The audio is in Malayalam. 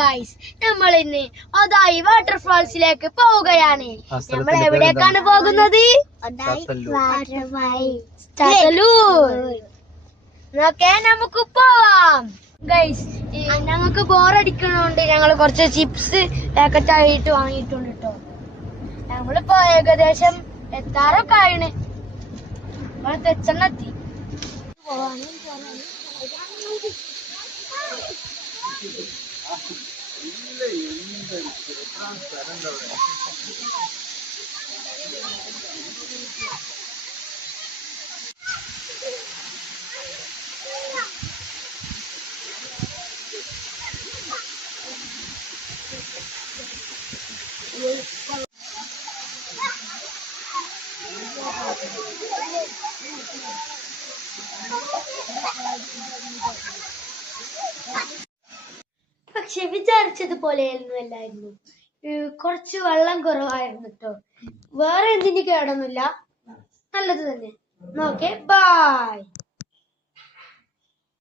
ഗൈസ്, നമ്മൾ ഇന്ന് ഒതായി വാട്ടർഫാൾസിലേക്ക് പോവുകയാണ്. നമ്മൾ എവിടേക്കാണ് പോകുന്നത്? നമുക്ക് പോവാം ഗൈസ്. ഞങ്ങൾക്ക് ബോറടിക്കണോണ്ട് ഞങ്ങൾ കുറച്ച് ചിപ്സ് പാക്കറ്റ് ആയിട്ട് വാങ്ങിയിട്ടുണ്ട് കേട്ടോ. ഞങ്ങളിപ്പോ ഏകദേശം എത്താറൊക്കെ ആയിണ്. നമ്മൾ തെച്ചെണ്ണത്തി പക്ഷെ വിചാരിച്ചതുപോലെയൊന്നും അല്ലായിരുന്നു. കുറച്ച് വെള്ളം കുറവായിരുന്നു കേട്ടോ. വേറെ എന്തിന് കേടൊന്നുമില്ല, നല്ലത് തന്നെ. Okay, by.